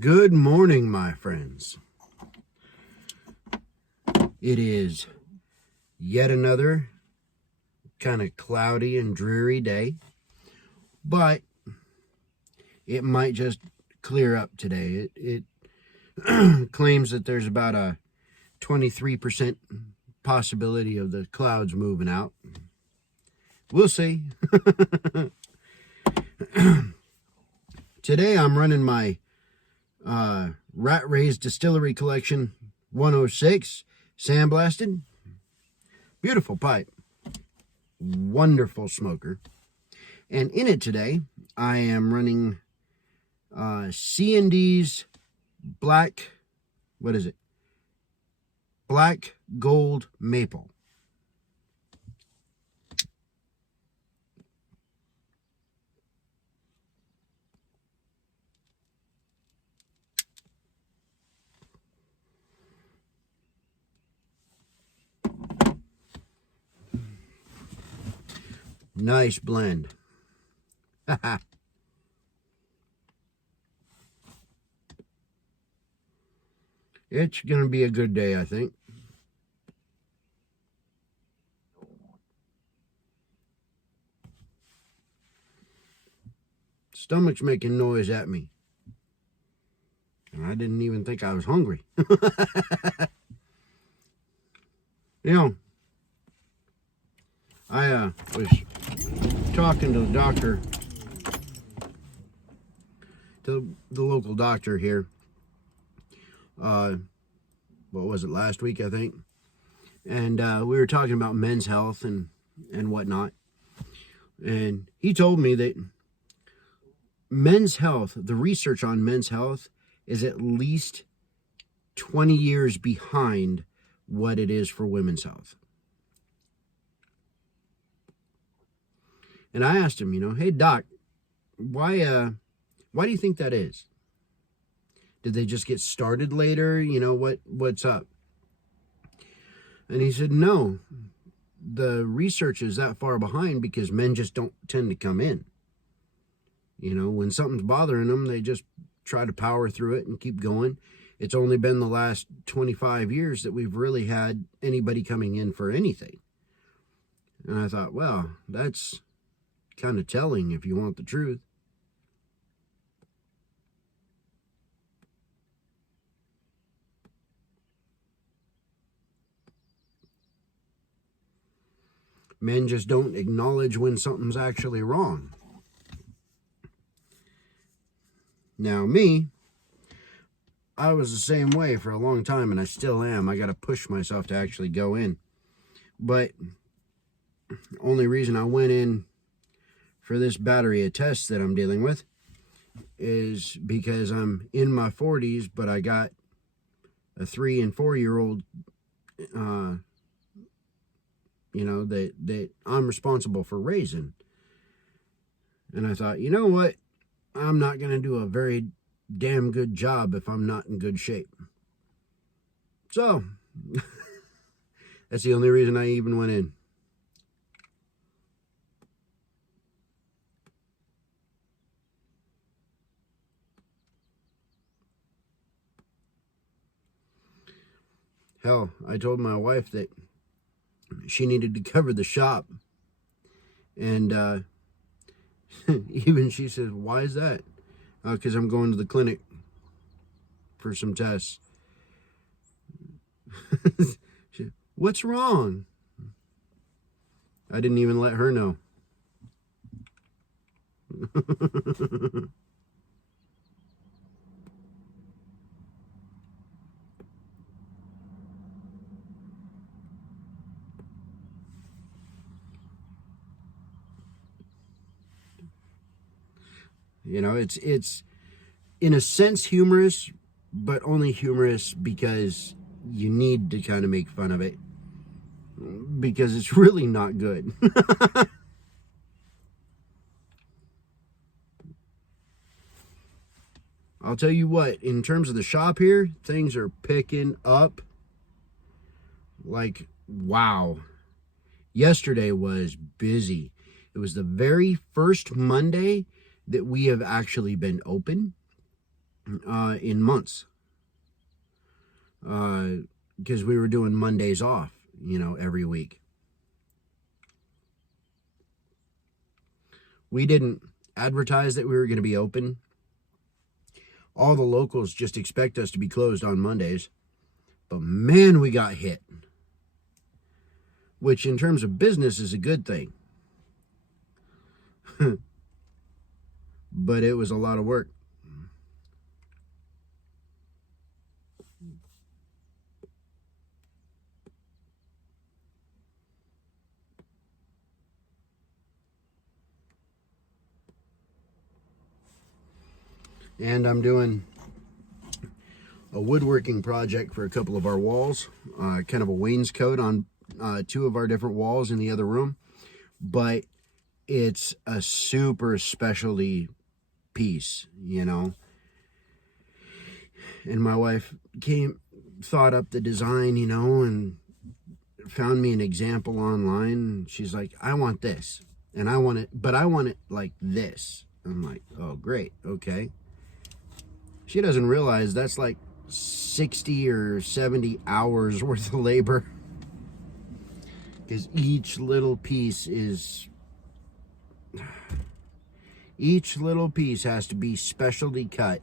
Good morning, my friends. It is yet another kind of cloudy and dreary day, but it might just clear up today. It claims that there's about a 23% possibility of the clouds moving out. We'll see. Today I'm running my Rat Raised Distillery Collection 106 sandblasted. Beautiful pipe. Wonderful smoker. And in it today, I am running C&D's Black, what is it? Black Gold Maple. Nice blend. It's going to be a good day, I think. Stomach's making noise at me. And I didn't even think I was hungry. You know, I was talking to the doctor, to the local doctor here. What was it, last week, I think? And we were talking about men's health and whatnot. And he told me that men's health, the research on men's health is at least 20 years behind what it is for women's health. And I asked him, hey, doc, why do you think that is? Did they just get started later? What's up? And he said, no, the research is that far behind because men just don't tend to come in. When something's bothering them, they just try to power through it and keep going. It's only been the last 25 years that we've really had anybody coming in for anything. And I thought, well, that's kind of telling if you want the truth. Men just don't acknowledge when something's actually wrong. Now, me, I was the same way for a long time, and I still am. I got to push myself to actually go in. But only reason I went in for this battery of tests that I'm dealing with is because I'm in my 40s, but I got a 3 and 4 year old, that I'm responsible for raising. And I thought, you know what? I'm not going to do a very damn good job if I'm not in good shape. So, that's the only reason I even went in. Hell, I told my wife that she needed to cover the shop. And even she says, why is that? Because I'm going to the clinic for some tests. What's wrong? I didn't even let her know. It's in a sense humorous, but only humorous because you need to kind of make fun of it, because it's really not good. I'll tell you what, in terms of the shop here, things are picking up like, wow. Yesterday was busy. It was the very first Monday that we have actually been open. in months, because we were doing Mondays off, every week. We didn't advertise that we were going to be open. All the locals just expect us to be closed on Mondays. But man, we got hit. Which in terms of business is a good thing. But it was a lot of work. And I'm doing a woodworking project for a couple of our walls, kind of a wainscot on two of our different walls in the other room. But it's a super specialty piece, And my wife thought up the design, and found me an example online. She's like, I want this, and I want it, but I want it like this. I'm like, oh, great, okay. She doesn't realize that's like 60 or 70 hours worth of labor, because each little piece has to be specialty cut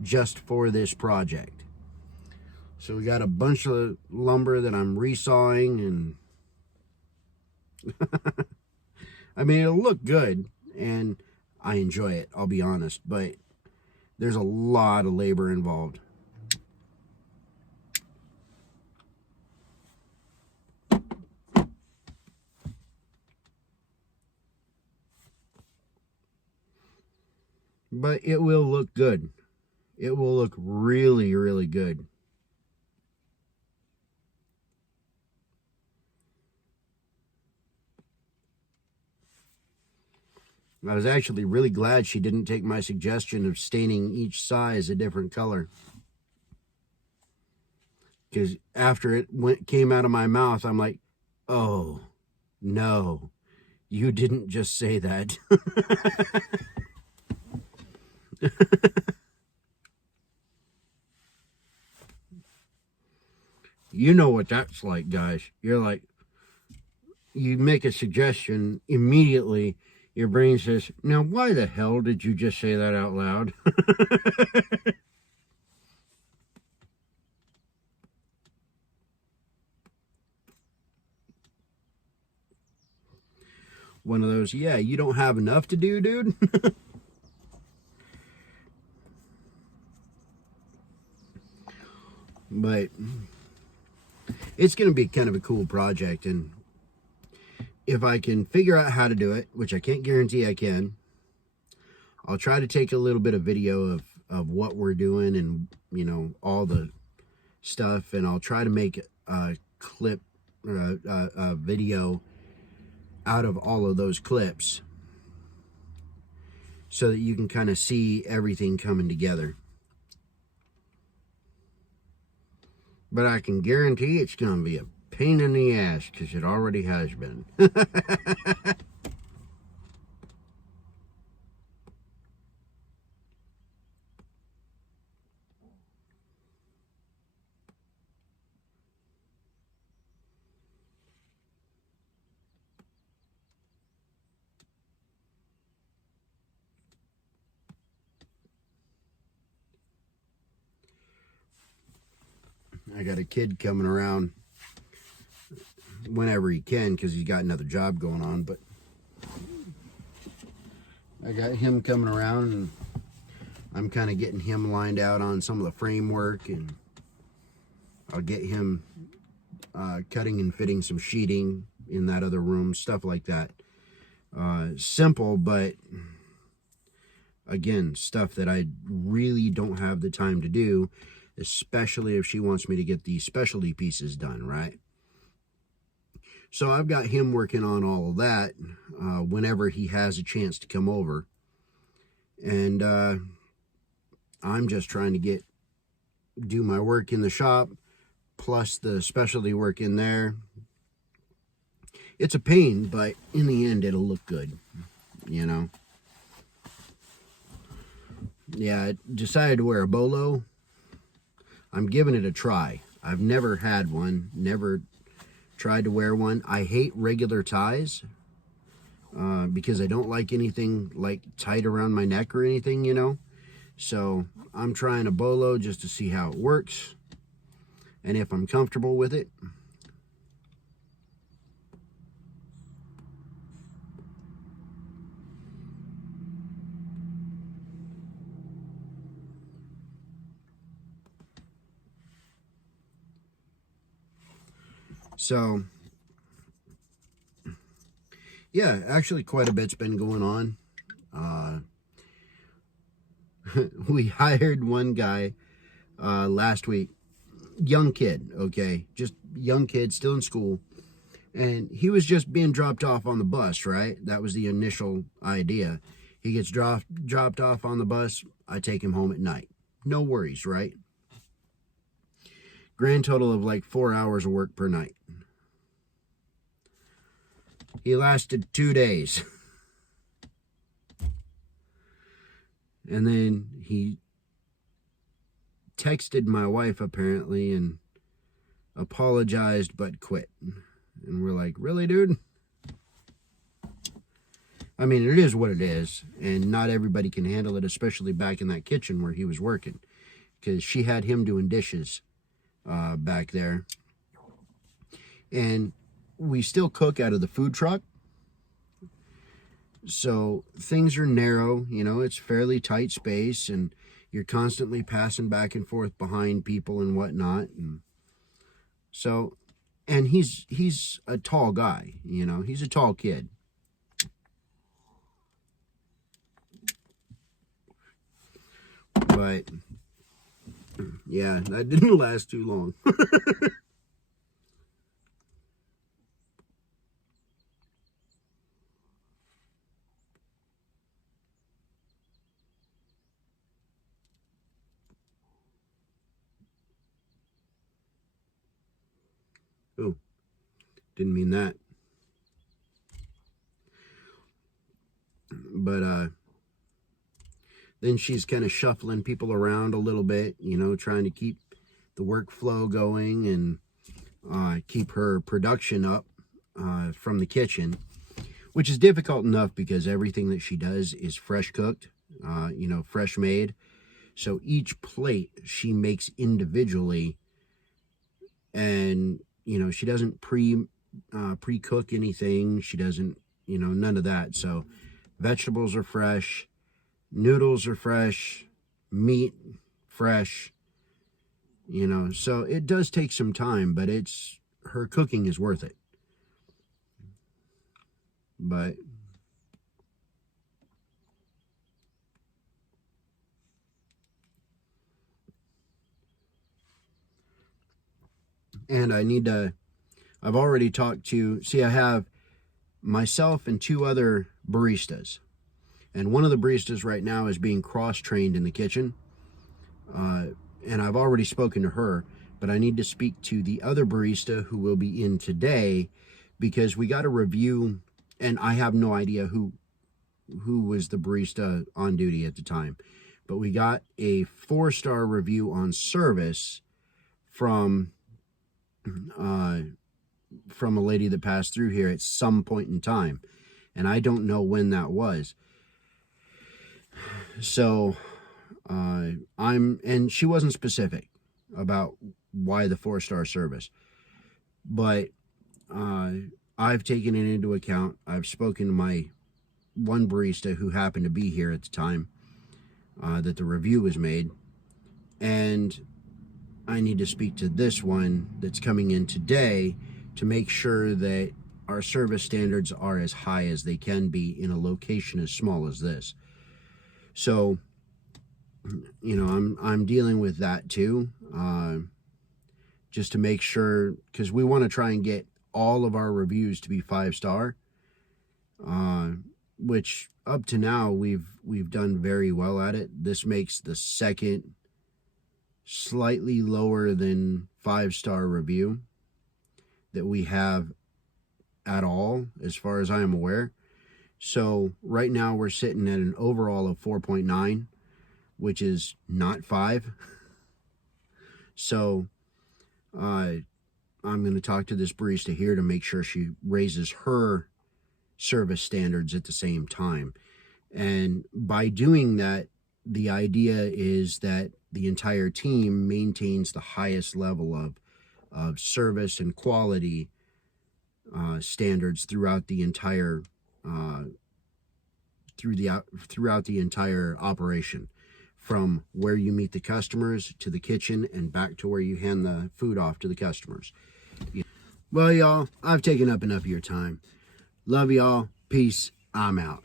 just for this project. So we got a bunch of lumber that I'm resawing, and I mean, it'll look good, and I enjoy it, I'll be honest, but there's a lot of labor involved. But it will look good. It will look really, really good. I was actually really glad she didn't take my suggestion of staining each size a different color. Because after it came out of my mouth, I'm like, oh, no, you didn't just say that. You know what that's like, guys. You're like, you make a suggestion, immediately your brain says, now why the hell did you just say that out loud? One of those, yeah, you don't have enough to do, dude. But it's going to be kind of a cool project, and if I can figure out how to do it, which I can't guarantee I can, I'll try to take a little bit of video of what we're doing and, all the stuff, and I'll try to make a clip or a video out of all of those clips so that you can kind of see everything coming together. But I can guarantee it's going to be a pain in the ass, because it already has been. I got a kid coming around whenever he can, because he's got another job going on, but I got him coming around, and I'm kind of getting him lined out on some of the framework, and I'll get him cutting and fitting some sheeting in that other room, stuff like that. Simple, but again, stuff that I really don't have the time to do, especially if she wants me to get these specialty pieces done, right? So I've got him working on all of that whenever he has a chance to come over. And I'm just trying to do my work in the shop, plus the specialty work in there. It's a pain, but in the end, it'll look good, yeah, I decided to wear a bolo. I'm giving it a try. I've never had one, never tried to wear one. I hate regular ties because I don't like anything like tight around my neck or anything, you know. So I'm trying a bolo just to see how it works and if I'm comfortable with it. So yeah, actually quite a bit's been going on. We hired one guy last week, young kid, okay, just young kid, still in school, and he was just being dropped off on the bus, right? That was the initial idea. He gets dropped off on the bus. I take him home at night. No worries, right? Grand total of like 4 hours of work per night. He lasted 2 days. And then he texted my wife apparently and apologized but quit. And we're like, really, dude? I mean, it is what it is, and not everybody can handle it, especially back in that kitchen where he was working, because she had him doing dishes back there. And we still cook out of the food truck, so things are narrow, you know, it's fairly tight space, and you're constantly passing back and forth behind people and whatnot. And so, and he's a tall guy, you know, he's a tall kid. But yeah, that didn't last too long. Oh, didn't mean that. But then she's kind of shuffling people around a little bit, you know, trying to keep the workflow going and keep her production up from the kitchen, which is difficult enough because everything that she does is fresh cooked, you know, fresh made. So each plate she makes individually, and you know, she doesn't pre-cook anything. She doesn't, you know, none of that. So vegetables are fresh, noodles are fresh, meat fresh, you know. So it does take some time, but it's her cooking is worth it. But and I've already talked to, see, I have myself and two other baristas. And one of the baristas right now is being cross-trained in the kitchen. And I've already spoken to her, but I need to speak to the other barista who will be in today, because we got a review, and I have no idea who was the barista on duty at the time. But we got a 4-star review on service from from a lady that passed through here at some point in time, and I don't know when that was. So and she wasn't specific about why the 4-star service, but I've taken it into account. I've spoken to my one barista who happened to be here at the time that the review was made, and I need to speak to this one that's coming in today to make sure that our service standards are as high as they can be in a location as small as this. So, you know, I'm dealing with that too, just to make sure, because we want to try and get all of our reviews to be 5-star, which up to now we've done very well at it. This makes the second slightly lower than 5-star review that we have at all, as far as I am aware. So right now we're sitting at an overall of 4.9, which is not 5. So I'm going to talk to this barista here to make sure she raises her service standards at the same time. And by doing that, the idea is that the entire team maintains the highest level of service and quality standards throughout the entire throughout the entire operation, from where you meet the customers to the kitchen and back to where you hand the food off to the customers. Well, y'all, I've taken up enough of your time. Love y'all. Peace. I'm out.